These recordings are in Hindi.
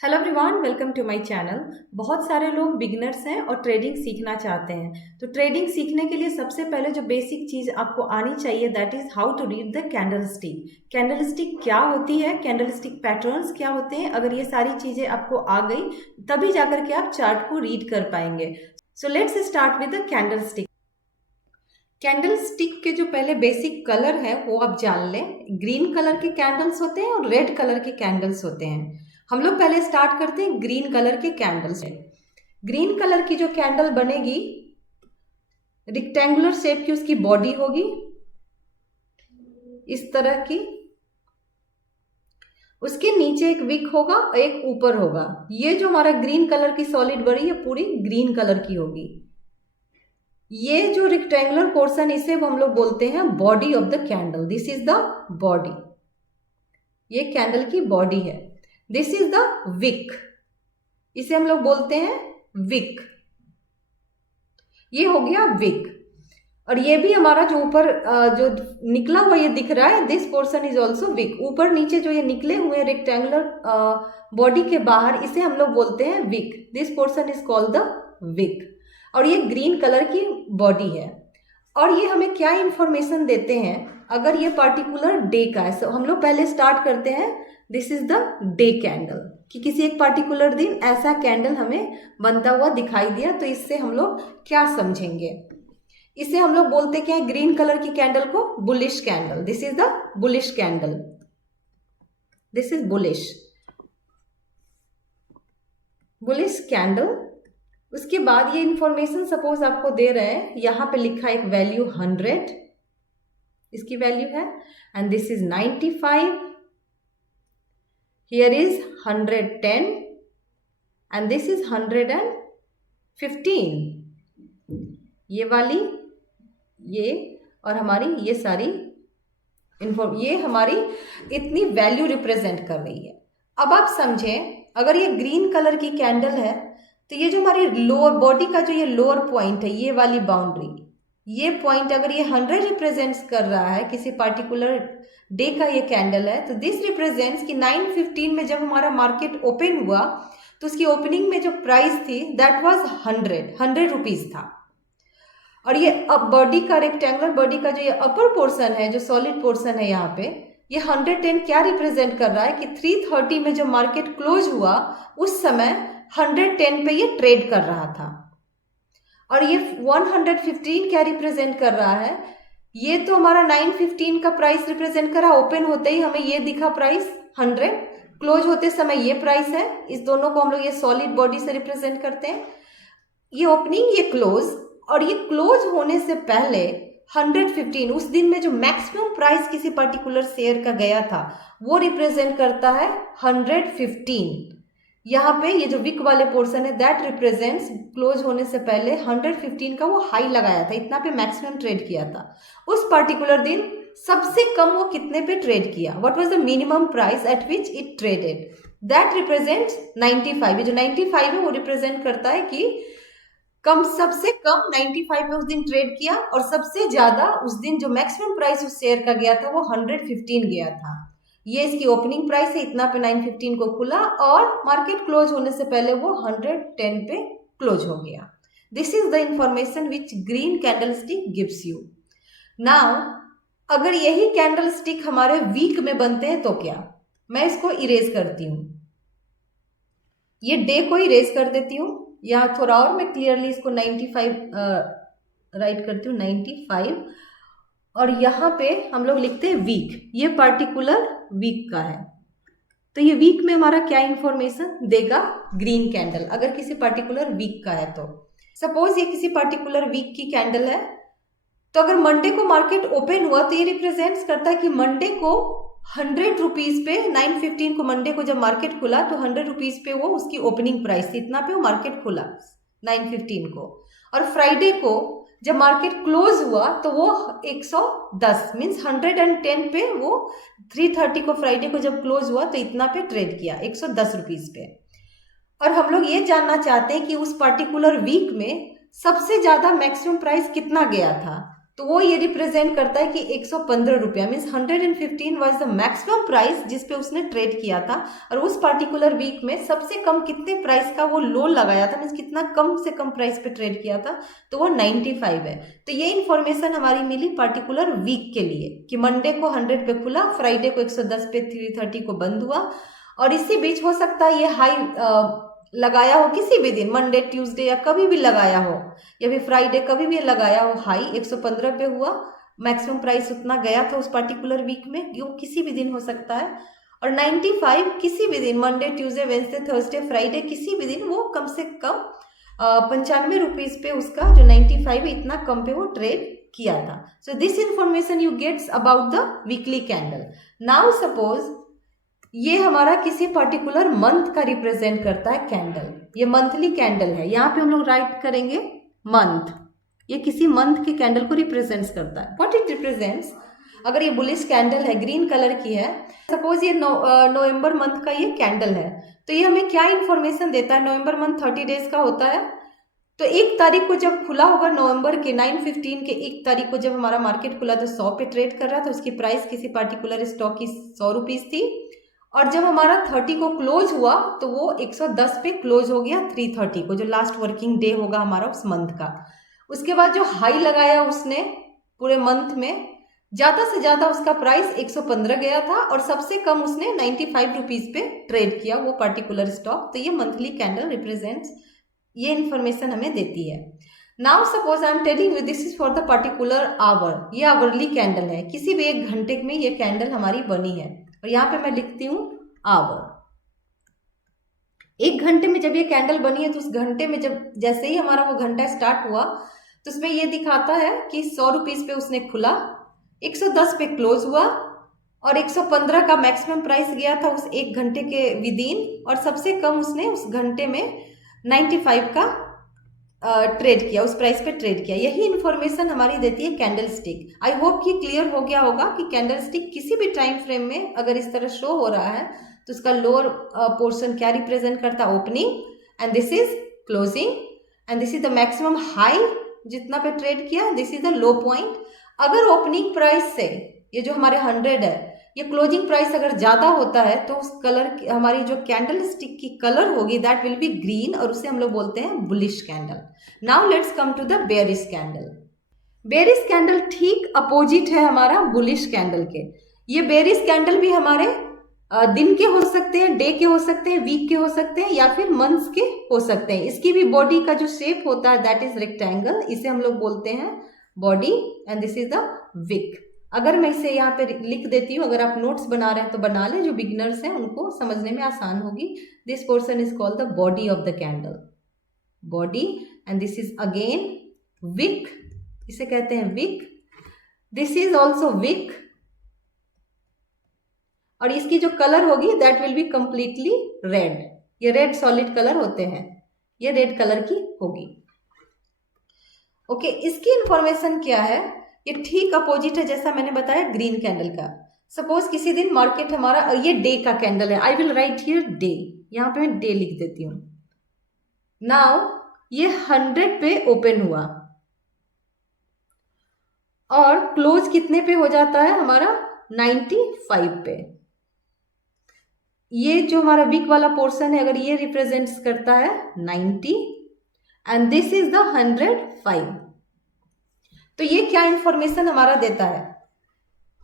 Hello everyone, welcome to my channel. बहुत सारे लोग बिगिनर्स हैं और ट्रेडिंग सीखना चाहते हैं। तो ट्रेडिंग सीखने के लिए सबसे पहले जो बेसिक चीज़ आपको आनी चाहिए that is how to read the candle stick. Candle stick क्या होती है, कैंडल स्टिक पैटर्न्स क्या होते हैं, अगर ये सारी चीज़ें आपको आ गई तभी जाकर के आप चार्ट को रीड कर पाएंगे। So let's start with the candle stick. Candle stick के जो पहले बेसिक कलर है वो आप जान लें। ग्रीन कलर के कैंडल्स होते हैं और रेड कलर के कैंडल्स होते हैं। हम लोग पहले स्टार्ट करते हैं ग्रीन कलर के कैंडल से। ग्रीन कलर की जो कैंडल बनेगी, रिक्टेंगुलर शेप की उसकी बॉडी होगी इस तरह की। उसके नीचे एक विक होगा और एक ऊपर होगा। ये जो हमारा ग्रीन कलर की सॉलिड बड़ी है पूरी ग्रीन कलर की होगी। ये जो रेक्टेंगुलर पोर्शन इसे हम लोग बोलते हैं body of the candle. This is the body, ये कैंडल की बॉडी है। दिस इज द विक, इसे हम लोग बोलते हैं विक। ये हो गया विक। और ये भी हमारा जो ऊपर जो निकला हुआ ये दिख रहा है, this portion is also wick. ऊपर नीचे जो ये निकले हुए रेक्टेंगुलर बॉडी के बाहर, इसे हम लोग बोलते हैं wick. This portion is called the wick. और ये ग्रीन कलर की बॉडी है। और ये हमें क्या इंफॉर्मेशन देते हैं, अगर ये पार्टिकुलर डे का है। हम लोग पहले स्टार्ट करते हैं, this is the day candle, कि किसी एक पार्टिकुलर दिन ऐसा कैंडल हमें बनता हुआ दिखाई दिया। तो इससे हम लोग क्या समझेंगे, इसे हम लोग बोलते क्या है, ग्रीन कलर की कैंडल को bullish candle. This is the bullish candle, this is bullish candle. उसके बाद ये इंफॉर्मेशन सपोज आपको दे रहे हैं, यहां पे लिखा है एक वैल्यू 100, इसकी वैल्यू है, and this is 95, here is 110 and this is 115। ये वाली, ये और हमारी ये सारी ये हमारी इतनी वैल्यू रिप्रेजेंट कर रही है। अब आप समझें, अगर ये ग्रीन कलर की कैंडल है तो ये जो हमारी लोअर बॉडी का जो ये लोअर पॉइंट है, ये वाली बाउंड्री, ये पॉइंट अगर ये 100 रिप्रेजेंट्स कर रहा है, किसी पार्टिकुलर डे का ये कैंडल है, तो दिस रिप्रेजेंट्स कि 9:15 में जब हमारा मार्केट ओपन हुआ तो उसकी ओपनिंग में जो प्राइस थी दैट वाज 100 रुपीज था। और ये अब बॉडी का, रेक्टेंगुलर बॉडी का जो ये अपर पोर्शन है, जो सॉलिड पोर्शन है यहाँ पे, ये 110 क्या रिप्रेजेंट कर रहा है कि 3:30 में जब मार्केट क्लोज हुआ उस समय 110 पे ये ट्रेड कर रहा था। और ये 115 क्या रिप्रेजेंट कर रहा है, ये तो हमारा 9:15 का प्राइस रिप्रेजेंट कर रहा है। ओपन होते ही हमें ये दिखा प्राइस 100, क्लोज होते समय ये प्राइस है। इस दोनों को हम लोग ये सॉलिड बॉडी से रिप्रेजेंट करते हैं, ये ओपनिंग, ये क्लोज। और ये क्लोज होने से पहले 115, उस दिन में जो मैक्सिमम प्राइस किसी पर्टिकुलर शेयर का गया था वो रिप्रेजेंट करता है 115। यहाँ पे ये जो विक वाले पोर्शन है दैट रिप्रेजेंट्स क्लोज होने से पहले 115 का वो हाई लगाया था, इतना पे मैक्सिमम ट्रेड किया था। उस पर्टिकुलर दिन सबसे कम वो कितने पे ट्रेड किया, what was the minimum price at which it traded, that represents 95। ये जो 95 है वो रिप्रेजेंट करता है कि कम, सबसे कम 95 पे उस दिन ट्रेड किया, और सबसे ज्यादा उस दिन जो मैक्सिमम प्राइस उस शेयर का गया था वो 115 गया था। ये इसकी ओपनिंग प्राइस है, इतना पे 9:15 को खुला और मार्केट क्लोज होने से पहले वो 110 पे क्लोज हो गया। This is the information which green candle stick gives you. Now अगर यही कैंडल स्टिक हमारे वीक में बनते हैं तो क्या, मैं इसको इरेज करती हूं, ये डे को इरेज कर देती हूं। यहाँ थोड़ा और मैं क्लियरली इसको 95 राइट करती हूँ, 95। और यहाँ पे हम लोग लिखते हैं वीक, ये पर्टिकुलर वीक का है। तो ये वीक में हमारा क्या इंफॉर्मेशन देगा, ग्रीन कैंडल, अगर किसी पर्टिकुलर वीक का है तो। सपोज ये किसी पर्टिकुलर वीक की कैंडल है, तो अगर मंडे को मार्केट ओपन हुआ तो ये रिप्रेजेंट्स करता है कि मंडे को 100 रुपीज पे, 9:15 को मंडे को जब मार्केट खुला तो 100 रुपीज पे वो उसकी ओपनिंग प्राइस थी, इतना पे वो मार्केट खुला 9:15 को। और फ्राइडे को जब मार्केट क्लोज हुआ तो वो 110 मीन्स 110 पे वो 3:30 को फ्राइडे को जब क्लोज हुआ तो इतना पे ट्रेड किया, 110 रुपीज पे। और हम लोग ये जानना चाहते हैं कि उस पर्टिकुलर वीक में सबसे ज्यादा मैक्सिमम प्राइस कितना गया था, तो वो ये रिप्रेजेंट करता है कि 115 रुपया, means 115 was the maximum price जिस पे उसने ट्रेड किया था, और उस पार्टिकुलर वीक में सबसे कम कितने प्राइस का वो लो लगाया था, मीन्स कितना कम से कम प्राइस पे ट्रेड किया था, तो वो 95 है। तो ये इन्फॉर्मेशन हमारी मिली पार्टिकुलर वीक के लिए कि मंडे को 100 पे खुला, फ्राइडे को 110 पे 330 को बंद हुआ, और इसी बीच हो सकता है ये हाई लगाया हो किसी भी दिन, मंडे ट्यूसडे या कभी भी लगाया हो, या फिर फ्राइडे कभी भी लगाया हो, हाई 115 पे हुआ, मैक्सिमम प्राइस उतना गया था उस पर्टिकुलर वीक में, वो किसी भी दिन हो सकता है। और 95 किसी भी दिन, Monday Tuesday Wednesday Thursday Friday किसी भी दिन, वो कम से कम 95 रुपीज पे उसका जो 95 है इतना कम पे वो ट्रेड किया था। So this information you gets about the weekly candle. Now suppose ये हमारा किसी पर्टिकुलर मंथ का रिप्रेजेंट करता है कैंडल, ये मंथली कैंडल है, यहाँ पे हम लोग राइट करेंगे मंथ, ये किसी मंथ के कैंडल को रिप्रेजेंट्स करता है। व्हाट इट रिप्रेजेंट्स, अगर ये बुलिश कैंडल है, ग्रीन कलर की है, सपोज ये नवंबर मंथ का ये कैंडल है, तो ये हमें क्या इंफॉर्मेशन देता है, नवंबर मंथ 30 डेज का होता है, तो 1 तारीख को जब खुला होगा नवंबर के 9/15 के 1 तारीख को जब हमारा मार्केट खुला तो 100 पे ट्रेड कर रहा था, उसकी प्राइस किसी पार्टिकुलर स्टॉक की 100 रुपीज थी, और जब हमारा 30 को क्लोज हुआ तो वो 110 पे क्लोज हो गया 330 को, जो लास्ट वर्किंग डे होगा हमारा उस मंथ का। उसके बाद जो हाई लगाया उसने पूरे मंथ में, ज़्यादा से ज़्यादा उसका प्राइस 115 गया था, और सबसे कम उसने 95 रुपीज़ पे ट्रेड किया वो पर्टिकुलर स्टॉक। तो ये मंथली कैंडल रिप्रेजेंट्स, ये इन्फॉर्मेशन हमें देती है। Now suppose I am telling you this is for the particular hour, ये आवरली कैंडल है, किसी भी 1 घंटे में ये कैंडल हमारी बनी है, और यहाँ पे मैं लिखती हूँ आवर। 1 घंटे में जब ये कैंडल बनी है तो उस घंटे में जब जैसे ही हमारा वो घंटा स्टार्ट हुआ तो उसमें ये दिखाता है कि 100 रुपीज पे उसने खुला, 110 पे क्लोज हुआ, और 115 का मैक्सिमम प्राइस गया था उस 1 घंटे के विदिन, और सबसे कम उसने उस घंटे में 95 का ट्रेड किया, उस प्राइस पे ट्रेड किया। यही इन्फॉर्मेशन हमारी देती है कैंडल स्टिक। आई होप कि क्लियर हो गया होगा कि कैंडल स्टिक किसी भी टाइम फ्रेम में अगर इस तरह शो हो रहा है तो उसका लोअर पोर्शन क्या रिप्रेजेंट करता है, opening, and this is closing, and this is the maximum high जितना पे ट्रेड किया, this is the low point. अगर ओपनिंग प्राइस से ये जो हमारे 100 है, ये क्लोजिंग प्राइस अगर ज्यादा होता है तो उस कलर हमारी जो कैंडल स्टिक की कलर होगी दैट विल बी ग्रीन, और उसे हम लोग बोलते हैं bullish candle. Now let's come to the bearish candle. Bearish candle ठीक अपोजिट है हमारा बुलिश कैंडल के। ये बेयरिश कैंडल भी हमारे दिन के हो सकते हैं, डे के हो सकते हैं, वीक के हो सकते हैं, या फिर मंथ्स के हो सकते हैं। इसकी भी बॉडी का जो शेप होता है दैट इज रेक्टेंगल, इसे हम लोग बोलते हैं body, and this is the wick. अगर मैं इसे यहाँ पे लिख देती हूँ, अगर आप नोट्स बना रहे हैं तो बना लें, जो बिगिनर्स हैं उनको समझने में आसान होगी। This portion is called the body of the candle, body, and this is again wick, इसे कहते हैं wick, this is also wick, और इसकी जो कलर होगी that will be completely red, ये रेड सॉलिड कलर होते हैं, ये रेड कलर की होगी। ओके, इसकी इंफॉर्मेशन क्या है, ये ठीक अपोजिट है जैसा मैंने बताया ग्रीन कैंडल का। सपोज किसी दिन मार्केट हमारा, ये डे का कैंडल है, I will write here day, यहाँ पे मैं डे लिख देती हूँ। नाउ ये 100 पे ओपन हुआ और क्लोज कितने पे हो जाता है हमारा, 95 पे। ये जो हमारा वीक वाला पोर्शन है, अगर ये रिप्रेजेंट्स करता है 90 एंड दिस इज द 105, तो ये क्या इंफॉर्मेशन हमारा देता है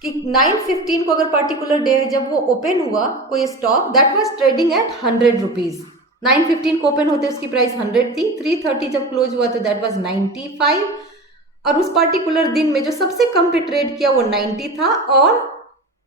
कि 9/15 को अगर पर्टिकुलर डे है जब वो ओपन हुआ कोई stock, that was trading at 100 rupees. 9/15 को ओपन होते उसकी प्राइस 100 थी, 330 जब क्लोज हुआ तो दैट वाज 95, और उस पर्टिकुलर दिन में जो सबसे कम पे ट्रेड किया वो 90 था, और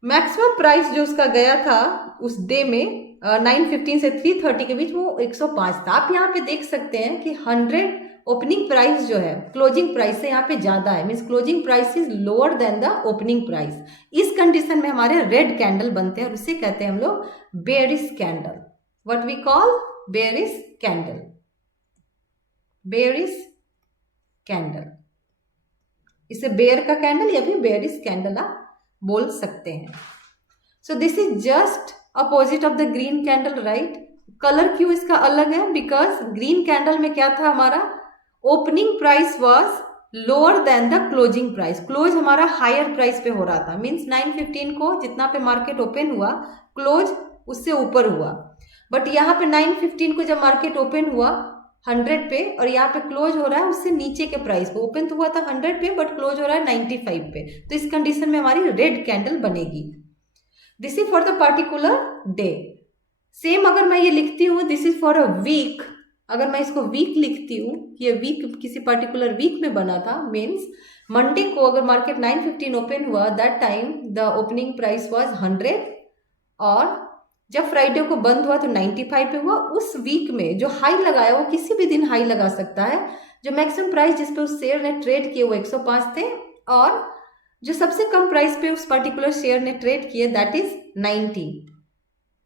मैक्सिमम प्राइस जो उसका गया था उस डे में 9/15 से 330 के बीच वो 105 था। आप यहाँ पे देख सकते हैं कि 100 ओपनिंग प्राइस जो है क्लोजिंग प्राइस से यहाँ पे ज्यादा है, means closing price is lower than the opening price. इस कंडीशन में हमारे रेड कैंडल बनते हैं और उसे कहते हैं हम लोग bearish candle. What we call bearish candle, bearish candle, इसे बेयर का कैंडल या फिर बेयरिश कैंडल आप बोल सकते हैं। So this is just opposite of the green candle, right. Colour क्यों इसका अलग है, बिकॉज ग्रीन कैंडल में क्या था हमारा, opening price was lower than the closing price. Close हमारा हायर प्राइस पे हो रहा था, मीन्स 9:15 को जितना पे मार्केट ओपन हुआ, क्लोज उससे ऊपर हुआ। बट यहाँ पे 9:15 को जब मार्केट ओपन हुआ 100 पे और यहाँ पे क्लोज हो रहा है उससे नीचे के प्राइस पे। ओपन तो हुआ था 100 पे बट क्लोज हो रहा है 95 पे, तो इस कंडीशन में हमारी रेड कैंडल बनेगी। This is for the particular day. Same अगर मैं ये लिखती हूँ this is for a week, अगर मैं इसको वीक लिखती हूँ, ये वीक किसी पर्टिकुलर वीक में बना था, मीन्स मंडे को अगर मार्केट 9:15 ओपन हुआ, that time the opening price was 100 और जब फ्राइडे को बंद हुआ तो 95 पे हुआ। उस वीक में जो हाई लगाया वो किसी भी दिन हाई लगा सकता है। जो मैक्सिमम प्राइस जिस पे उस शेयर ने ट्रेड किए वो 105 थे और जो सबसे कम प्राइस पे उस पर्टिकुलर शेयर ने ट्रेड किए दैट इज 90।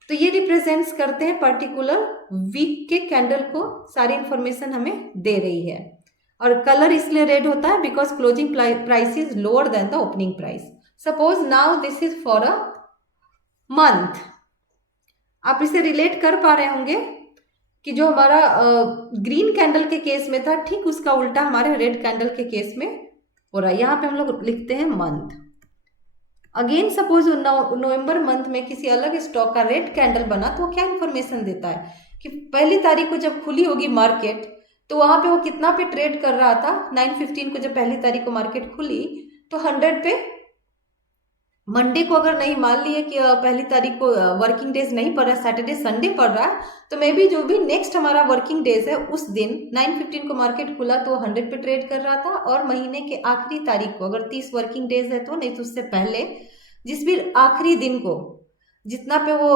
तो ये रिप्रेजेंट्स करते हैं पर्टिकुलर वीक के कैंडल को, सारी इंफॉर्मेशन हमें दे रही है। और कलर इसलिए रेड होता है because closing price is lower than the opening price. Suppose now this is for a month. आप इसे रिलेट कर पा रहे होंगे कि जो हमारा ग्रीन कैंडल के केस में था ठीक उसका उल्टा हमारे रेड कैंडल के केस में हो रहा है। यहाँ पे हम लोग लिखते हैं मंथ। अगेन सपोज नवंबर मंथ में किसी अलग स्टॉक का रेड कैंडल बना तो क्या इंफॉर्मेशन देता है कि पहली तारीख को जब खुली होगी मार्केट तो वहां पे वो कितना पे ट्रेड कर रहा था। 9:15 को जब पहली तारीख को मार्केट खुली तो 100 पे। मंडे को अगर नहीं मान लिए कि पहली तारीख को वर्किंग डेज नहीं पड़ रहा है, सैटरडे संडे पड़ रहा है, तो मे बी जो भी नेक्स्ट हमारा वर्किंग डेज है उस दिन 9:15 को मार्केट खुला तो 100 पे ट्रेड कर रहा था और महीने के आखिरी तारीख को अगर 30 वर्किंग डेज है तो, नहीं तो उससे पहले जिस भी आखिरी दिन को जितना पे वो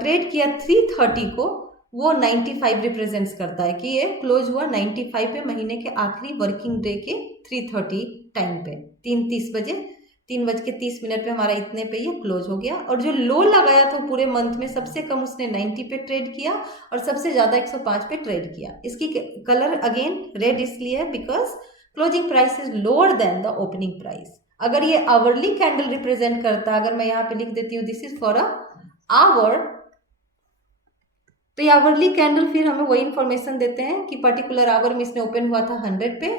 ट्रेड किया 3:30 को वो 95 रिप्रेजेंट्स करता है कि ये क्लोज हुआ 95 पे महीने के आखिरी वर्किंग डे के 3:30 टाइम पे। 3:30 पे हमारा इतने पे ये क्लोज हो गया। और जो लो लगाया था पूरे मंथ में सबसे कम उसने 90 पे ट्रेड किया और सबसे ज्यादा 105 पे ट्रेड किया। इसकी कलर अगेन रेड इसलिए है because closing price is lower than the opening price. अगर ये आवरली कैंडल रिप्रेजेंट करता, अगर मैं यहाँ पे लिख देती हूँ this is for a hour, तो ये आवरली कैंडल फिर हमें वही इंफॉर्मेशन देते हैं कि पर्टिकुलर आवर में इसने ओपन हुआ था 100 पे,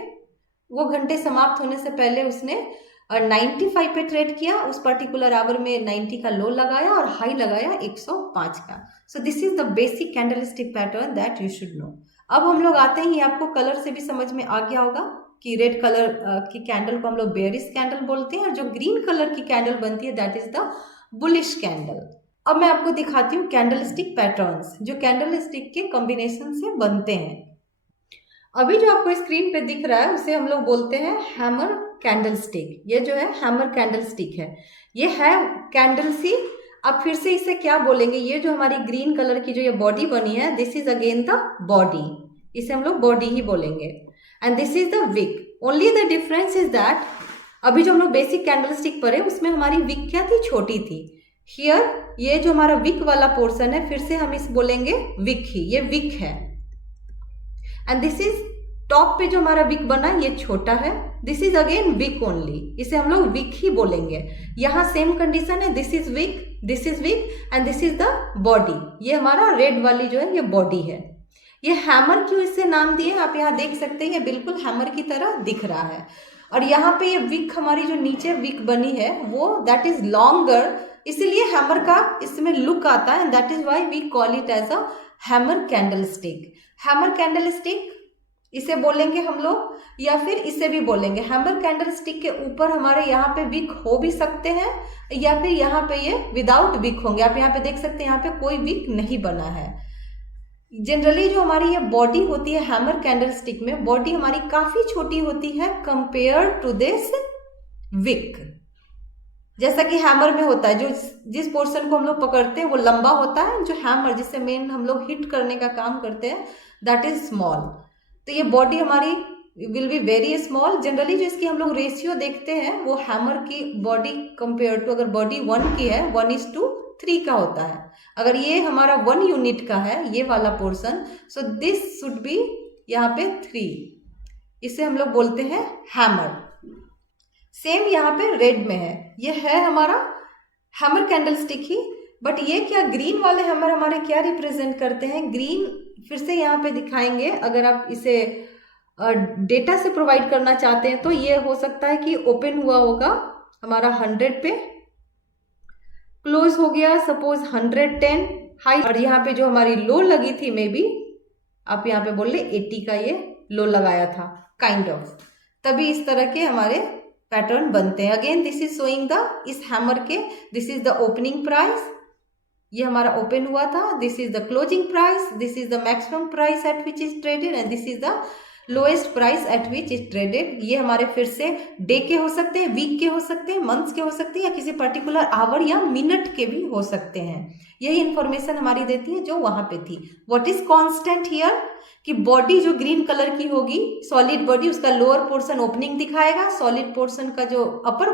वो घंटे समाप्त होने से पहले उसने 95 पे ट्रेड किया, उस पर्टिकुलर आवर में 90 का लो लगाया और हाई लगाया 105 का। सो this is the basic candlestick pattern that you should know. अब हम लोग आते हैं, आपको कलर से भी समझ में आ गया होगा कि रेड कलर की कैंडल को हम लोग बेयरिश कैंडल बोलते हैं और जो ग्रीन कलर की कैंडल बनती है that is the bullish candle. अब मैं आपको दिखाती हूँ कैंडलस्टिक पैटर्न्स जो कैंडलस्टिक के कॉम्बिनेशन से बनते हैं। अभी जो आपको स्क्रीन पे दिख रहा है उसे हम लोग बोलते हैं हैमर कैंडलस्टिक। ये जो है हैमर कैंडलस्टिक है, ये है कैंडल सी। अब फिर से इसे क्या बोलेंगे, ये जो हमारी ग्रीन कलर की जो ये बॉडी बनी है this is again the body, इसे हम लोग बॉडी ही बोलेंगे। And this is the wick. Only the difference is that अभी जो हम लोग बेसिक कैंडलस्टिक पढ़े उसमें हमारी विक क्या थी, छोटी थी। हियर ये जो हमारा विक वाला पोर्शन है फिर से हम इस बोलेंगे विक ही, ये विक है। एंड दिस इज टॉप पे जो हमारा विक बना ये छोटा है, this is again wick only, इसे हम लोग विक ही बोलेंगे। यहाँ सेम कंडीशन है, this is wick and this is the body. ये हमारा रेड वाली जो है ये बॉडी है। ये हैमर क्यों इसे नाम दिए आप यहाँ देख सकते हैं, ये बिल्कुल हैमर की तरह दिख रहा है। और यहाँ पे ये विक हमारी जो नीचे विक बनी है वो दैट इज लॉन्गर, इसीलिए हैमर का इसमें लुक आता है and that is why we call it as a hammer candlestick. Hammer candlestick इसे बोलेंगे हम लोग या फिर इसे भी बोलेंगे। हैमर कैंडलस्टिक के ऊपर हमारे यहाँ पे विक हो भी सकते हैं या फिर यहाँ पे ये विदाउट विक होंगे। आप यहाँ पे देख सकते हैं यहाँ पे कोई विक नहीं बना है। जनरली जो हमारी ये बॉडी होती है हैमर कैंडलस्टिक में, बॉडी हमारी काफी छोटी होती है कंपेयर टू दिस विक। जैसा कि हैमर में होता है, जो जिस पोर्शन को हम लोग पकड़ते हैं वो लंबा होता है, जो हैमर जिससे मेन हम लोग हिट करने का काम करते हैं दैट इज स्मॉल। तो ये बॉडी हमारी will be very small. Generally जो इसकी हम लोग रेशियो देखते हैं वो हैमर की बॉडी कंपेयर टू, अगर बॉडी 1 की है 1:3 का होता है। अगर ये हमारा 1 यूनिट का है ये वाला portion, so this should be यहाँ पे 3, इसे हम लोग बोलते हैं हैमर। सेम यहाँ पे रेड में है, ये है हमारा हैमर कैंडलस्टिक ही। बट ये क्या ग्रीन वाले हैमर हमारे क्या रिप्रेजेंट करते हैं, ग्रीन फिर से यहाँ पे दिखाएंगे। अगर आप इसे डेटा से प्रोवाइड करना चाहते हैं तो ये हो सकता है कि ओपन हुआ होगा हमारा 100 पे, क्लोज हो गया सपोज 110 हाई, और यहाँ पे जो हमारी लो लगी थी मे बी आप यहाँ पे बोल ले 80 का ये लो लगाया था काइंड ऑफ, तभी इस तरह के हमारे पैटर्न बनते हैं। Again this is showing the, इस हैमर के this is the opening price, ये हमारा ओपन हुआ था, this is the closing price, this is the maximum price at which is traded and this is the lowest price at which is traded. ये हमारे फिर से डे के हो सकते हैं, वीक के हो सकते हैं, मंथ्स के हो सकते हैं, या किसी पर्टिकुलर आवर या मिनट के भी हो सकते हैं। यही इंफॉर्मेशन हमारी देती है जो वहां पे थी। व्हाट इज कांस्टेंट हियर, कि बॉडी जो ग्रीन कलर की होगी सॉलिड बॉडी, उसका लोअर पोर्शन ओपनिंग दिखाएगा, सॉलिड पोर्शन का जो अपर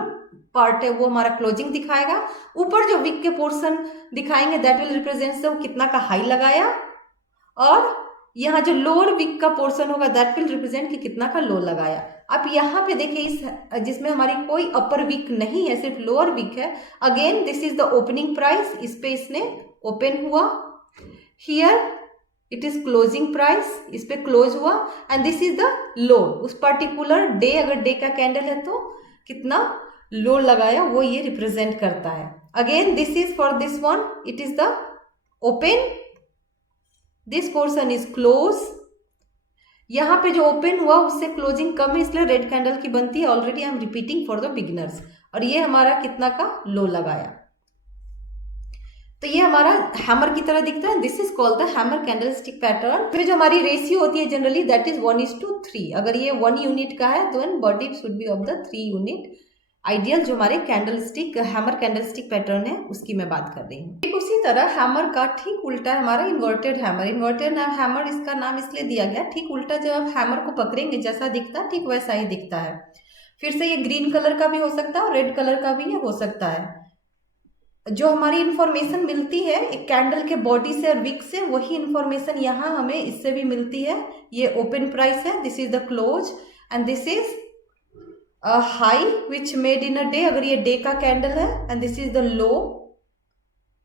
पार्ट है वो हमारा क्लोजिंग दिखाएगा, ऊपर जो वीक के पोर्शन दिखाएंगे दैट विल रिप्रेजेंट वो कितना का हाई लगाया, और यहाँ जो लोअर वीक का पोर्शन होगा दैट विल रिप्रेजेंट कि कितना का लो लगाया। अब यहाँ पे देखिए इस जिसमें हमारी कोई अपर वीक नहीं है, सिर्फ लोअर वीक है, again this is the opening price, इस पे इसने ओपन हुआ, here it is closing price, इस पे क्लोज हुआ, and this is the low, उस पर्टिकुलर डे अगर डे का कैंडल है तो कितना लो लगाया वो ये रिप्रेजेंट करता है। Again this is for this one, it is the open, this portion is close, यहाँ पे जो ओपन हुआ उससे क्लोजिंग कम है इसलिए रेड कैंडल की बनती है, already I am repeating for the beginners, और ये हमारा कितना का लो लगाया, तो ये हमारा हैमर की तरह दिखता है। This is called the hammer candlestick pattern. फिर जो हमारी रेशियो होती है जनरली दैट इज 1:3, अगर ये 1 यूनिट का है तो body should be of the 3 unit. Ideal जो हमारे कैंडलस्टिक हैमर कैंडलस्टिक पैटर्न है उसकी मैं बात कर रही हूँ। ठीक उसी तरह हैमर का ठीक उल्टा है हमारा इन्वर्टेड हैमर। इन्वर्टेड हैमर इसका नाम इसलिए दिया गया, ठीक उल्टा जब आप हैमर को पकड़ेंगे जैसा दिखता है ठीक वैसा ही दिखता है। फिर से ये ग्रीन कलर का भी हो सकता है और रेड कलर का भी ये हो सकता है। जो हमारी इंफॉर्मेशन मिलती है एक कैंडल के बॉडी से और विक से, वही इंफॉर्मेशन यहाँ हमें इससे भी मिलती है। ये ओपन प्राइस है, this is the close and this is high which made in a day, अगर ये डे का कैंडल है, and this is the low,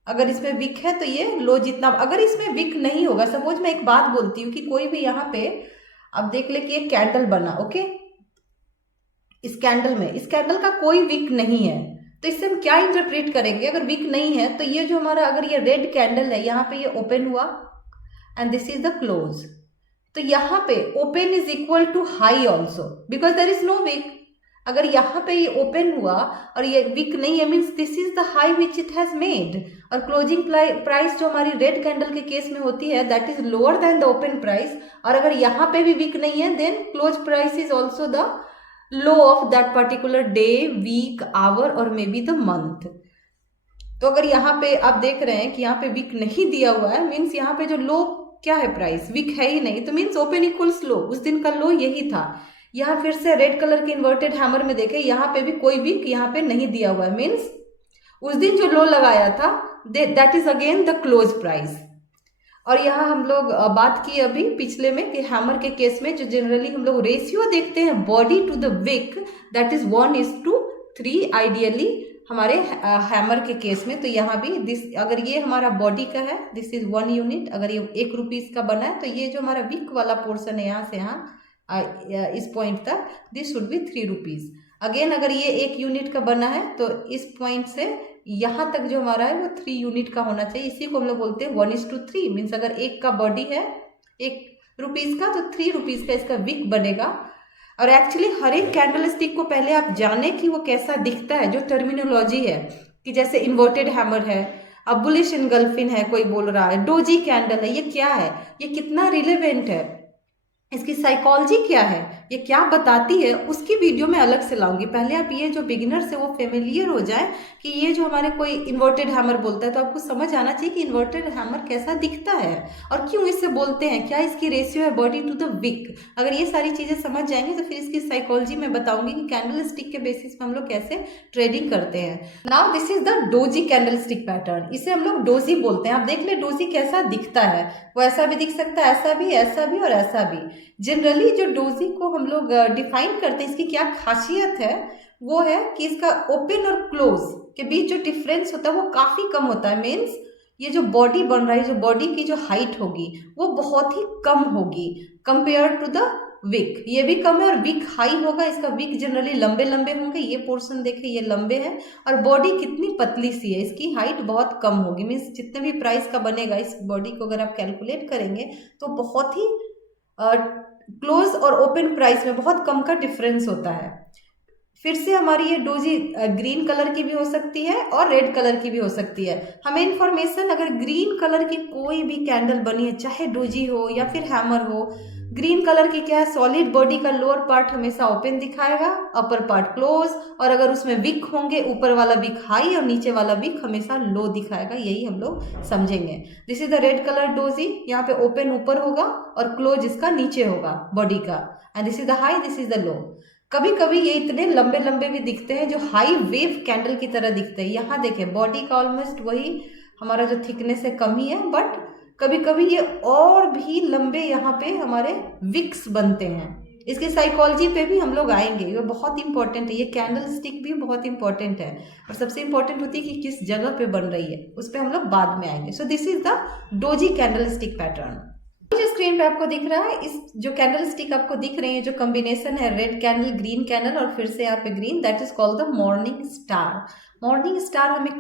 अगर इसमें विक है तो ये लो जितना, अगर इसमें विक नहीं होगा, सपोज मैं एक बात बोलती हूँ कि कोई भी यहाँ पे अब देख ले कि ये कैंडल बना, ओके, इस कैंडल में इस कैंडल का कोई विक नहीं है, तो इससे हम क्या इंटरप्रेट करेंगे, अगर विक नहीं है तो ये जो हमारा अगर ये रेड कैंडल है यहाँ पे ये ओपन हुआ and this is the close, तो यहाँ पे open is equal to high also because there is no wick. अगर यहाँ पे ये ओपन हुआ और ये विक नहीं है means this is the high which it has made, और क्लोजिंग प्राइस जो हमारी रेड कैंडल के केस में होती है that is lower than the open price, और अगर यहाँ पे भी विक नहीं है then close price is also the low of that particular day, week, hour और मे बी द मंथ। तो अगर यहाँ पे आप देख रहे हैं कि यहाँ पे विक नहीं दिया हुआ है मीन्स यहाँ पे जो लो क्या है प्राइस, विक है ही नहीं, तो मीन्स ओपन इक्वल्स लो, उस दिन का लो यही था। यहाँ फिर से रेड कलर के इन्वर्टेड हैमर में देखें यहाँ पे भी कोई विक यहाँ पे नहीं दिया हुआ है मीन्स उस दिन जो लो लगाया था that is again the close price. और यहाँ हम लोग बात की अभी पिछले में कि हैमर के केस में जो जनरली हम लोग रेशियो देखते हैं body to the wick that is 1:3 ideally हमारे हैमर के केस में। तो यहाँ भी दिस अगर ये हमारा बॉडी का है दिस इज 1 यूनिट, अगर ये 1 रुपीज का बना है तो ये जो हमारा विक वाला पोर्शन है यहाँ से यहाँ इस पॉइंट तक this should be 3 rupees. Again अगर ये 1 यूनिट का बना है तो इस पॉइंट से यहाँ तक जो हमारा है वो 3 यूनिट का होना चाहिए, इसी को हम लोग बोलते हैं 1:3 मीन्स अगर 1 का बॉडी है 1 रुपीज का तो 3 रुपीज का इसका विक बनेगा। और एक्चुअली हर एक कैंडल स्टिक को पहले आप जाने कि वो कैसा दिखता है, जो टर्मिनोलॉजी है कि जैसे इन्वर्टेड हैमर है, अब बुलिश एनगल्फिन है, कोई बोल रहा है डोजी कैंडल है, ये क्या है, ये कितना रिलेवेंट है, इसकी साइकोलॉजी क्या है, ये क्या बताती है, उसकी वीडियो मैं अलग से लाऊंगी। पहले आप ये जो बिगिनर्स है वो फेमिलियर हो जाए कि ये जो हमारे कोई इन्वर्टेड हैमर बोलता है तो आपको समझ आना चाहिए कि इन्वर्टेड हैमर कैसा दिखता है और क्यों इससे बोलते हैं, क्या इसकी रेशियो है बॉडी टू द विक। अगर ये सारी चीज़ें समझ जाएंगे तो फिर इसकी साइकोलॉजी मैं बताऊंगी कि कैंडल स्टिक के बेसिस पे हम लोग कैसे ट्रेडिंग करते हैं। Now this is the doji candle stick pattern, इसे हम लोग डोजी बोलते हैं। आप देख ले डोजी कैसा दिखता है, वो ऐसा भी दिख सकता है, ऐसा भी और ऐसा भी। जनरली जो डोजी को हम लोग डिफाइन करते हैं, इसकी क्या खासियत है वो है कि इसका ओपन और क्लोज के बीच जो डिफरेंस होता है वो काफी कम होता है। मीन्स ये जो बॉडी बन रहा है, जो बॉडी की जो हाइट होगी वो बहुत ही कम होगी कंपेयर टू द विक, ये भी कम है और विक हाई होगा, इसका विक जनरली लंबे लंबे होंगे, ये पोर्शन देखे ये लंबे हैं, और बॉडी कितनी पतली सी है, इसकी हाइट बहुत कम होगी, मीन्स जितने भी प्राइस का बनेगा इस बॉडी को अगर आप कैलकुलेट करेंगे तो बहुत ही क्लोज और ओपन प्राइस में बहुत कम का डिफरेंस होता है। फिर से हमारी ये डोजी ग्रीन कलर की भी हो सकती है और रेड कलर की भी हो सकती है। हमें इन्फॉर्मेशन अगर ग्रीन कलर की कोई भी कैंडल बनी है, चाहे डोजी हो या फिर हैमर हो, ग्रीन कलर की क्या है, सॉलिड बॉडी का लोअर पार्ट हमेशा ओपन दिखाएगा, अपर पार्ट क्लोज, और अगर उसमें विक होंगे ऊपर वाला विक हाई और नीचे वाला विक हमेशा लो दिखाएगा, यही हम लोग समझेंगे। This is the red colour doji, यहाँ पे ओपन ऊपर होगा और क्लोज इसका नीचे होगा बॉडी का, and this is the high, this is the low. कभी कभी ये इतने लंबे लंबे भी दिखते हैं जो हाई वेव कैंडल की तरह दिखते हैं। यहाँ देखें बॉडी का ऑलमोस्ट वही हमारा जो थिकनेस है कम ही है, बट कभी कभी ये और भी लंबे यहाँ पे हमारे विक्स बनते हैं। इसकी साइकोलॉजी पे भी हम लोग आएंगे, ये बहुत इंपॉर्टेंट है, ये कैंडल स्टिक भी बहुत इंपॉर्टेंट है, और सबसे इंपॉर्टेंट होती है कि किस जगह पे बन रही है, उस पर हम लोग बाद में आएंगे। सो this is the doji candle stick pattern. जो स्क्रीन पे आपको दिख रहा है, इस जो कैंडल स्टिक आपको दिख रही है, जो कॉम्बिनेशन है रेड कैंडल ग्रीन कैंडल और फिर से यहाँ पे green, that is called the morning star. Morning star हमें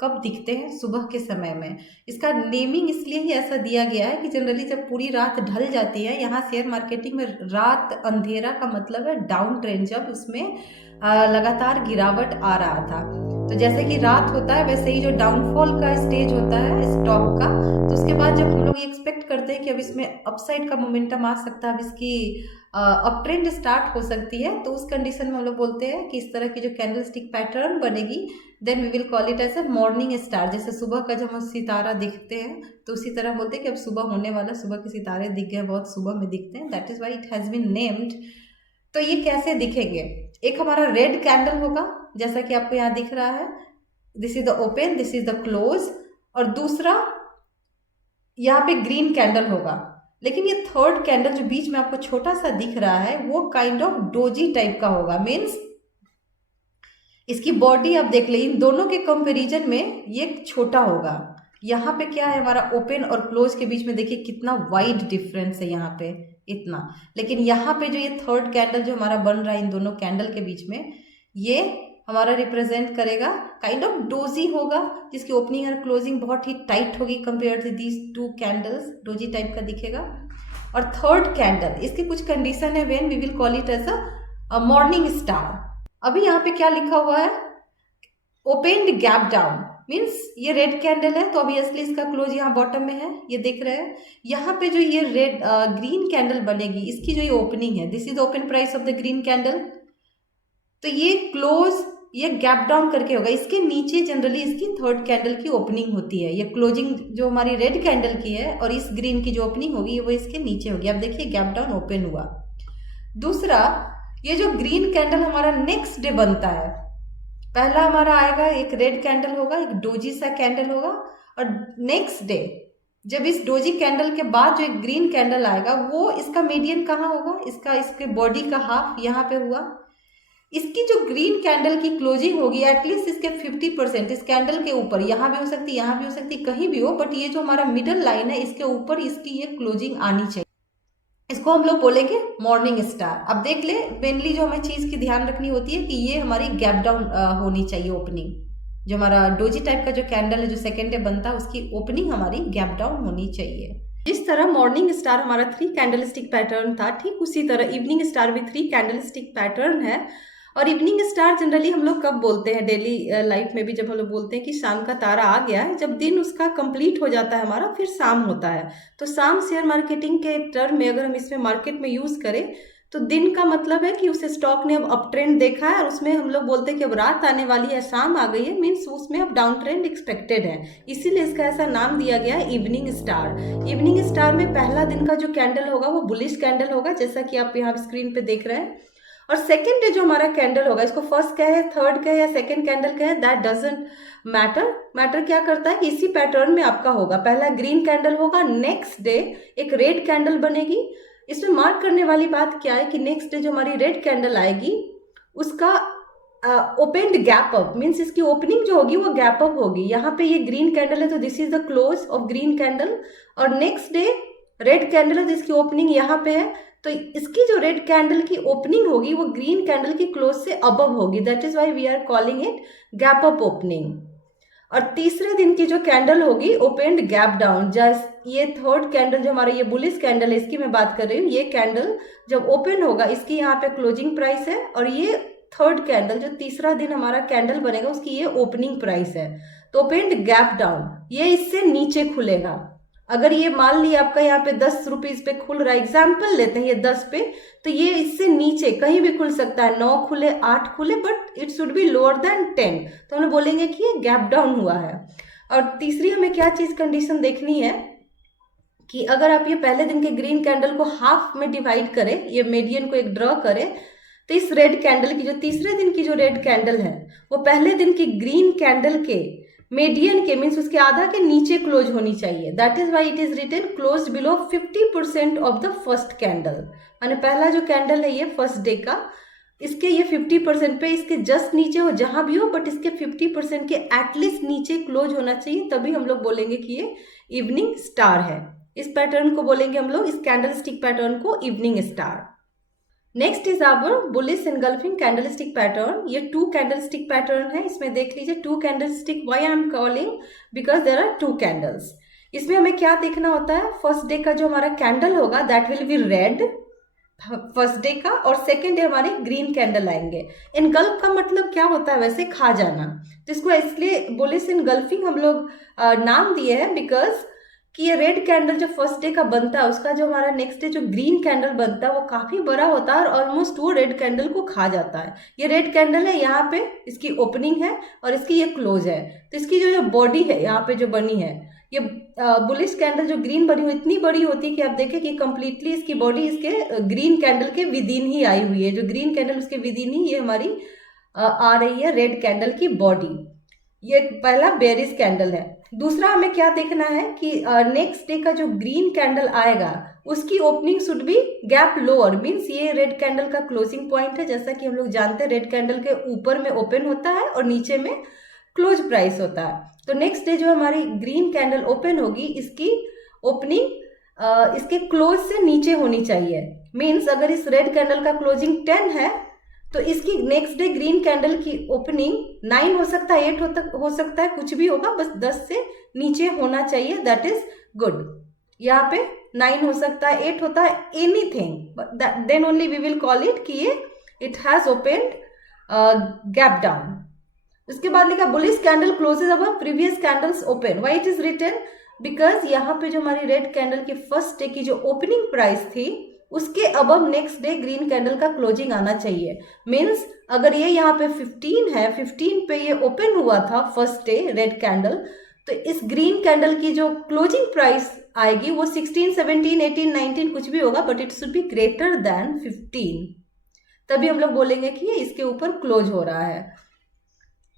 कब दिखते हैं? सुबह के समय में। इसका नेमिंग इसलिए ही ऐसा दिया गया है कि जनरली जब पूरी रात ढल जाती है, यहाँ शेयर मार्केटिंग में रात अंधेरा का मतलब है डाउन ट्रेंड, जब उसमें लगातार गिरावट आ रहा था। तो जैसे कि रात होता है वैसे ही जो डाउनफॉल का स्टेज होता है स्टॉक का, तो उसके बाद जब हम लोग ये एक्सपेक्ट करते हैं कि अब इसमें अपसाइड का मोमेंटम आ सकता है, अब इसकी अप ट्रेंड स्टार्ट हो सकती है, तो उस कंडीशन में हम लोग बोलते हैं कि इस तरह की जो कैंडल स्टिक पैटर्न बनेगी, then we will call it as a morning star. जैसे सुबह का जब हम सितारा दिखते हैं तो उसी तरह बोलते हैं कि अब सुबह होने वाला, सुबह के सितारे दिख गए, बहुत सुबह में दिखते हैं, that is why it has been named. तो ये कैसे दिखेंगे? एक हमारा रेड कैंडल होगा जैसा कि आपको यहाँ दिख रहा है, this is the open, this is the close, और दूसरा यहाँ पे ग्रीन कैंडल होगा। लेकिन ये थर्ड कैंडल जो बीच में आपको छोटा सा दिख रहा है वो काइंड ऑफ डोजी टाइप का होगा, मीन्स इसकी बॉडी आप देख ले, इन दोनों के कंपैरिजन में ये छोटा होगा। यहाँ पे क्या है, हमारा ओपन और क्लोज के बीच में देखिए कितना वाइड डिफरेंस है, यहाँ पे इतना। लेकिन यहाँ पे जो ये थर्ड कैंडल जो हमारा बन रहा है इन दोनों कैंडल के बीच में, ये हमारा रिप्रेजेंट करेगा काइंड ऑफ डोजी होगा, जिसकी ओपनिंग और क्लोजिंग बहुत ही टाइट होगी compare to these two candles, doji type का दिखेगा। और थर्ड कैंडल, इसकी कुछ कंडीशन है, when we will call it as a morning star. अभी यहाँ पे क्या लिखा हुआ है, ओपेंड गैप डाउन, मीन्स ये रेड कैंडल है तो ऑब्वियसली इसका क्लोज यहाँ बॉटम में है, ये देख रहे हैं। यहाँ पे जो ये रेड ग्रीन कैंडल बनेगी, इसकी जो ये ओपनिंग है, this is open price of the green candle, तो ये क्लोज ये गैप डाउन करके होगा। इसके नीचे जनरली इसकी थर्ड कैंडल की ओपनिंग होती है, ये क्लोजिंग जो हमारी रेड कैंडल की है और इस ग्रीन की जो ओपनिंग होगी वो इसके नीचे होगी। अब देखिए गैप डाउन ओपन हुआ। दूसरा, ये जो ग्रीन कैंडल हमारा नेक्स्ट डे बनता है, पहला हमारा आएगा एक रेड कैंडल होगा, एक डोजी सा कैंडल होगा, और नेक्स्ट डे जब इस डोजी कैंडल के बाद जो एक ग्रीन कैंडल आएगा वो इसका मीडियन कहाँ होगा, इसके बॉडी का हाफ यहाँ पे हुआ। इसकी जो ग्रीन कैंडल की क्लोजिंग होगी एटलीस्ट इसके 50% इस कैंडल के ऊपर, यहाँ भी हो सकती है, यहाँ भी हो सकती है, कहीं भी हो, बट ये जो हमारा मिडल लाइन है इसके ऊपर इसकी ये क्लोजिंग आनी चाहिए। इसको हम लोग बोलेंगे मॉर्निंग स्टार। अब देख ले, मेनली जो हमें चीज की ध्यान रखनी होती है कि ये हमारी गैप डाउन होनी चाहिए ओपनिंग। जो हमारा डोजी टाइप का जो कैंडल है जो सेकेंड डे बनता है उसकी ओपनिंग हमारी गैप डाउन होनी चाहिए। जिस तरह मॉर्निंग स्टार हमारा 3 कैंडलस्टिक पैटर्न था, ठीक उसी तरह इवनिंग स्टार भी 3 कैंडलस्टिक पैटर्न है। और इवनिंग स्टार जनरली हम लोग कब बोलते हैं डेली लाइफ में भी, जब हम लोग बोलते हैं कि शाम का तारा आ गया है, जब दिन उसका कंप्लीट हो जाता है हमारा, फिर शाम होता है। तो शाम शेयर मार्केटिंग के टर्म में अगर हम इसमें मार्केट में यूज करें तो दिन का मतलब है कि उस स्टॉक ने अब अप ट्रेंड देखा है और उसमें हम लोग बोलते हैं कि अब रात आने वाली है, शाम आ गई है, मीन्स उसमें अब डाउन ट्रेंड एक्सपेक्टेड है, इसीलिए इसका ऐसा नाम दिया गया है इवनिंग स्टार। इवनिंग स्टार में पहला दिन का जो कैंडल होगा वो बुलिश कैंडल होगा, जैसा कि आप यहाँ स्क्रीन पे देख रहे हैं। और सेकेंड डे जो हमारा कैंडल होगा, इसको फर्स्ट कहे, थर्ड कहे या सेकेंड कैंडल कहे, दैट डजंट मैटर क्या करता है, इसी पैटर्न में आपका होगा। पहला ग्रीन कैंडल होगा, नेक्स्ट डे एक रेड कैंडल बनेगी। इसमें मार्क करने वाली बात क्या है कि नेक्स्ट डे जो हमारी रेड कैंडल आएगी उसका ओपेंड गैप अप, मीन्स इसकी ओपनिंग जो होगी वो गैप अप होगी। यहाँ पे ये ग्रीन कैंडल है तो this is the close of green candle, और नेक्स्ट डे रेड कैंडल है जिसकी ओपनिंग यहाँ पे है, तो इसकी जो रेड कैंडल की ओपनिंग होगी वो ग्रीन कैंडल की क्लोज से अबव होगी, that is why we are calling it gap up opening. और तीसरे दिन की जो कैंडल होगी ओपेंड गैप डाउन, जस्ट ये थर्ड कैंडल जो हमारा ये बुलिश कैंडल है इसकी मैं बात कर रही हूँ, ये कैंडल जब ओपन होगा इसकी यहाँ पे क्लोजिंग प्राइस है, और ये थर्ड कैंडल जो तीसरा दिन हमारा कैंडल बनेगा उसकी ये ओपनिंग प्राइस है। तो ओपेंड गैप डाउन, ये इससे नीचे खुलेगा। अगर ये मान लिया आपका यहाँ पे 10 रुपीज पे खुल रहा है, एग्जाम्पल लेते हैं ये 10 पे, तो ये इससे नीचे कहीं भी खुल सकता है, 9 खुले 8 खुले, but it should be lower than 10, तो हम बोलेंगे कि ये गैप डाउन हुआ है। और तीसरी हमें क्या चीज कंडीशन देखनी है कि अगर आप ये पहले दिन के ग्रीन कैंडल को हाफ में डिवाइड करें, ये मीडियन को एक ड्रॉ करें, तो इस रेड कैंडल की जो तीसरे दिन की जो रेड कैंडल है वो पहले दिन की ग्रीन कैंडल के मीडियन के मीन्स उसके आधा के नीचे क्लोज होनी चाहिए, that is why it is written close below 50% of the first candle. माने पहला जो कैंडल है ये फर्स्ट डे का, इसके ये 50% पे इसके जस्ट नीचे हो जहां भी हो, बट इसके 50% के एटलीस्ट नीचे क्लोज होना चाहिए, तभी हम लोग बोलेंगे कि ये इवनिंग स्टार है। इस पैटर्न को बोलेंगे हम लोग, इस कैंडल स्टिक पैटर्न को evening star. Next is our bullish engulfing candlestick pattern. ये 2 कैंडलस्टिक पैटर्न है, इसमें देख लीजिए 2 candlestick, why I am calling because there are 2 candles. इसमें हमें क्या देखना होता है, फर्स्ट डे का जो हमारा कैंडल होगा that will B red first day का, और सेकेंड डे हमारे ग्रीन कैंडल आएंगे। एनगल्फ का मतलब क्या होता है वैसे, खा जाना, जिसको इसलिए बुलिश एनगल्फिंग हम लोग नाम दिए हैं बिकॉज कि ये रेड कैंडल जो फर्स्ट डे का बनता है उसका जो हमारा नेक्स्ट डे जो ग्रीन कैंडल बनता है वो काफी बड़ा होता है और ऑलमोस्ट वो रेड कैंडल को खा जाता है। ये रेड कैंडल है, यहाँ पे इसकी ओपनिंग है और इसकी ये क्लोज है, तो इसकी जो बॉडी है यहाँ पे जो बनी है, ये बुलिश कैंडल जो ग्रीन बनी हुई इतनी बड़ी होती है कि आप देखें कि कंप्लीटली इसकी बॉडी इसके ग्रीन कैंडल के विदिन ही आई हुई है, जो ग्रीन कैंडल उसके विदिन ही ये हमारी आ रही है रेड कैंडल की बॉडी। ये पहला बेरिश कैंडल है। दूसरा हमें क्या देखना है कि नेक्स्ट डे का जो ग्रीन कैंडल आएगा उसकी opening should be gap lower, means ये रेड कैंडल का क्लोजिंग पॉइंट है। जैसा कि हम लोग जानते हैं रेड कैंडल के ऊपर में ओपन होता है और नीचे में क्लोज प्राइस होता है। तो नेक्स्ट डे जो हमारी ग्रीन कैंडल ओपन होगी इसकी ओपनिंग इसके क्लोज से नीचे होनी चाहिए। मींस अगर इस रेड कैंडल का क्लोजिंग 10 है तो इसकी नेक्स्ट डे ग्रीन कैंडल की ओपनिंग 9 हो सकता है, 8 हो सकता है, कुछ भी होगा, बस 10 से नीचे होना चाहिए, दैट इज गुड। यहाँ पे 9 हो सकता है, 8 होता है, anything, then only we will call it कि ये it has opened gap down. उसके बाद लिखा bullish candle closes above previous candles open, why it is written because यहाँ पे जो हमारी रेड कैंडल की फर्स्ट डे की जो ओपनिंग प्राइस थी उसके above next day green candle का क्लोजिंग आना चाहिए। मीन्स अगर ये यहाँ पे 15 है, 15 पे ये ओपन हुआ था फर्स्ट डे रेड कैंडल, तो इस ग्रीन कैंडल की जो क्लोजिंग प्राइस आएगी वो 16, 17, 18, 19 कुछ भी होगा, but it should be greater than 15, तभी हम लोग बोलेंगे कि ये इसके ऊपर क्लोज हो रहा है।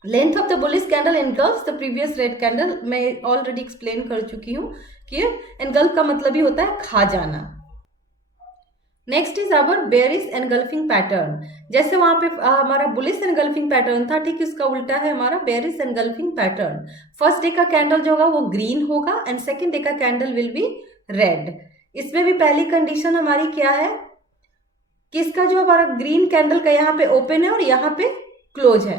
Length of the bullish candle engulfs the previous red candle, मैं ऑलरेडी एक्सप्लेन कर चुकी हूँ कि एनगल्फ का मतलब ही होता है खा जाना। Next is our bearish engulfing pattern. जैसे वहां पे हमारा बुलिश एनगल्फिंग पैटर्न था, ठीक इसका उल्टा है हमारा bearish engulfing pattern. First day का कैंडल जो होगा वो ग्रीन होगा एंड सेकेंड डे का कैंडल विल बी रेड। इसमें भी पहली कंडीशन हमारी क्या है कि इसका जो हमारा ग्रीन कैंडल का यहाँ पे ओपन है और यहाँ पे क्लोज है।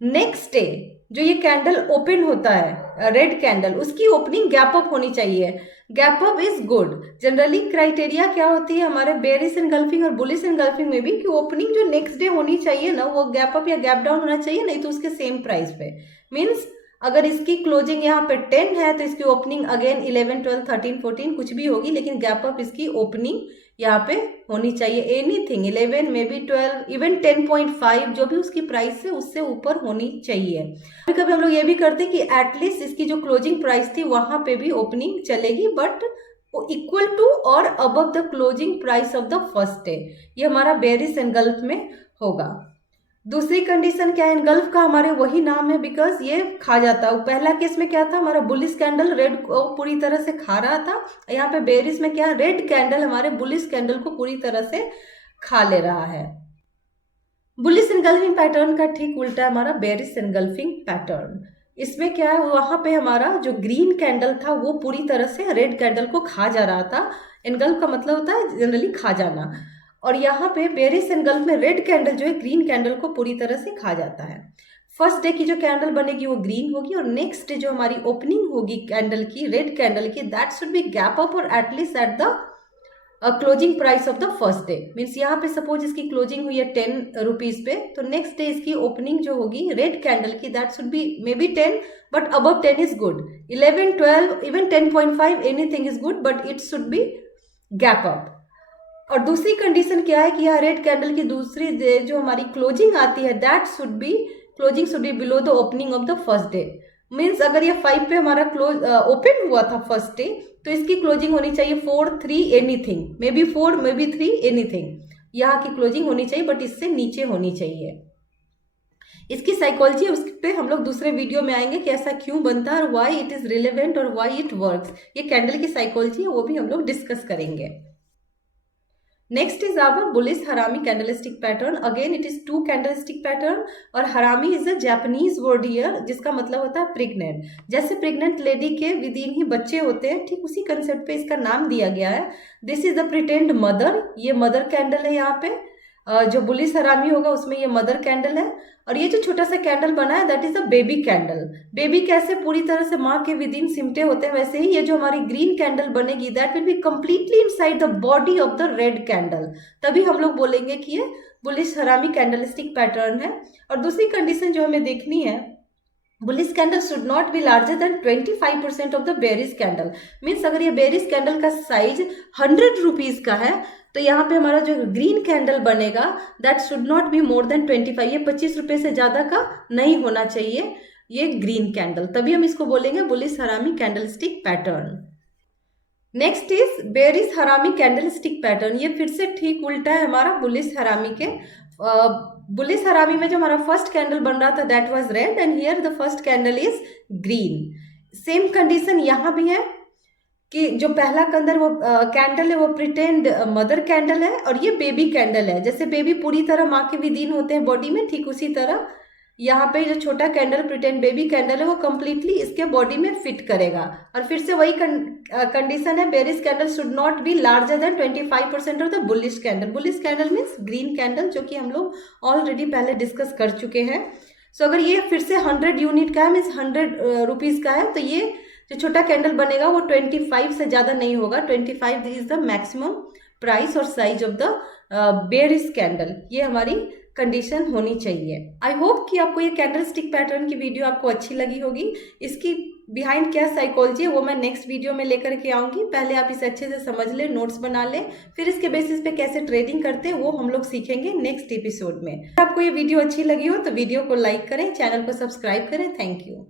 नेक्स्ट डे जो ये कैंडल ओपन होता है रेड कैंडल, उसकी ओपनिंग गैप अप होनी चाहिए। Gap up is good. Generally criteria क्या होती है हमारे बेरिश एनगल्फिंग और बुलिश एनगल्फिंग में भी कि ओपनिंग जो नेक्स्ट डे होनी चाहिए ना वो गैप अप या गैप डाउन होना चाहिए, नहीं तो उसके सेम प्राइस पे। मीन्स अगर इसकी क्लोजिंग यहाँ पे 10 है तो इसकी ओपनिंग अगेन 11, 12, 13, 14 कुछ भी होगी, लेकिन गैप अप इसकी ओपनिंग यहाँ पे होनी चाहिए। एनीथिंग 11 मे बी 12 इवन 10.5 जो भी उसकी प्राइस है उससे ऊपर होनी चाहिए। कभी कभी हम लोग ये भी करते हैं कि एटलीस्ट इसकी जो क्लोजिंग प्राइस थी वहां पे भी ओपनिंग चलेगी, बट वो इक्वल टू और above the closing price of the first day. ये हमारा बेरिश एनगल्फ में होगा। दूसरी कंडीशन क्या है, एनगल्फ का हमारे वही नाम है बिकॉज ये खा जाता है। पहला केस में क्या था, हमारा बुलिश कैंडल रेड को पूरी तरह से खा रहा था, यहाँ पे बेरिश में क्या है, रेड कैंडल हमारे बुलिश कैंडल को पूरी तरह से खा ले रहा है। बुलिश एनगल्फिंग पैटर्न का ठीक उल्टा हमारा बेरिश एनगल्फिंग पैटर्न। इसमें क्या है, वहां पे हमारा जो ग्रीन कैंडल था वो पूरी तरह से रेड कैंडल को खा जा रहा था। एनगल्फ का मतलब होता है जनरली खा जाना, और यहाँ पे बेरिश एनगल्फ में रेड कैंडल जो है ग्रीन कैंडल को पूरी तरह से खा जाता है। फर्स्ट डे की जो कैंडल बनेगी वो ग्रीन होगी, और नेक्स्ट डे जो हमारी ओपनिंग होगी कैंडल की, रेड कैंडल की, that should be gap up और at least at the closing price of the first day. Means यहाँ पे सपोज इसकी क्लोजिंग हुई है 10 रुपीज पे, तो नेक्स्ट डे इसकी ओपनिंग जो होगी रेड कैंडल की, that should B may be 10, but above 10 is good, 11, 12, even 10.5 anything is good, but it should be gap up. और दूसरी कंडीशन क्या है कि यह रेड कैंडल की दूसरी डे जो हमारी क्लोजिंग आती है, that should be closing should be below the opening of the first day. Means अगर ये 5 पे हमारा क्लोज ओपन हुआ था फर्स्ट डे, तो इसकी क्लोजिंग होनी चाहिए 4, 3 anything, may be 4 may be 3 anything, यहाँ की क्लोजिंग होनी चाहिए, बट इससे नीचे होनी चाहिए। इसकी साइकोलॉजी उस पे हम लोग दूसरे वीडियो में आएंगे कि ऐसा क्यों बनता है और व्हाई इट इज रिलेवेंट और व्हाई इट वर्क्स। ये कैंडल की साइकोलॉजी है, वो भी हम लोग डिस्कस करेंगे। Next is our bullish harami candlestick pattern. Again it is 2 candlestick pattern, और harami is a Japanese word here जिसका मतलब होता है प्रेग्नेंट। जैसे प्रेग्नेंट लेडी के विदिन ही बच्चे होते हैं, ठीक उसी कंसेप्ट पे इसका नाम दिया गया है। This is the pretend mother, ये मदर कैंडल है यहाँ पे। जो बुलिश हरामी होगा उसमें ये मदर कैंडल है, और ये जो छोटा सा कैंडल बना है that is a baby candle. Baby कैसे पूरी तरह से माँ के विदिन सिमटे होते हैं, वैसे ही ये जो हमारी ग्रीन कैंडल बनेगी that will be completely inside the body of the red candle, तभी हम लोग बोलेंगे कि ये बुलिश हरामी कैंडलस्टिक पैटर्न है। और दूसरी कंडीशन जो हमें देखनी है, bullish candle should not be larger than 25% of the bearish candle. Means अगर ये बेरिश कैंडल का साइज 100 रुपीज का है, तो यहाँ पे हमारा जो ग्रीन कैंडल बनेगा that should not be more than 25, ये 25 रुपए से ज्यादा का नहीं होना चाहिए ये ग्रीन कैंडल, तभी हम इसको बोलेंगे बुलिश हरामी candlestick pattern. Next is bearish हरामी कैंडलस्टिक पैटर्न। ये फिर से ठीक उल्टा है हमारा बुलिश हरामी के। बुलिश हरामी में जो हमारा फर्स्ट कैंडल बन रहा था that was red, and here the first candle is green. Same condition यहाँ भी है कि जो पहला कैंडल है वो प्रिटेंड मदर कैंडल है, और ये बेबी कैंडल है। जैसे बेबी पूरी तरह माँ के विदीन होते हैं बॉडी में, ठीक उसी तरह यहाँ पे जो छोटा कैंडल प्रिटेंड बेबी कैंडल है वो कंप्लीटली इसके बॉडी में फिट करेगा। और फिर से वही कंडीशन है, bearish candle should not be larger than 25% of the bullish candle. Bullish candle means green candle, जो कि हम लोग ऑलरेडी पहले डिस्कस कर चुके हैं। सो अगर ये फिर से 100 यूनिट का है, मीन्स 100 रुपीज का है, तो ये जो छोटा कैंडल बनेगा वो 25 से ज्यादा नहीं होगा। 25 इज द मैक्सिमम प्राइस और size of the bearish candle, ये हमारी कंडीशन होनी चाहिए। आई होप कि आपको ये कैंडलस्टिक पैटर्न की वीडियो आपको अच्छी लगी होगी। इसकी बिहाइंड क्या साइकोलॉजी है वो मैं नेक्स्ट वीडियो में लेकर के आऊंगी। पहले आप इसे अच्छे से समझ लें, नोट्स बना लें, फिर इसके बेसिस पे कैसे ट्रेडिंग करते हैं वो हम लोग सीखेंगे नेक्स्ट एपिसोड में। अगर आपको ये वीडियो अच्छी लगी हो तो वीडियो को लाइक करें, चैनल को सब्सक्राइब करें। Thank you.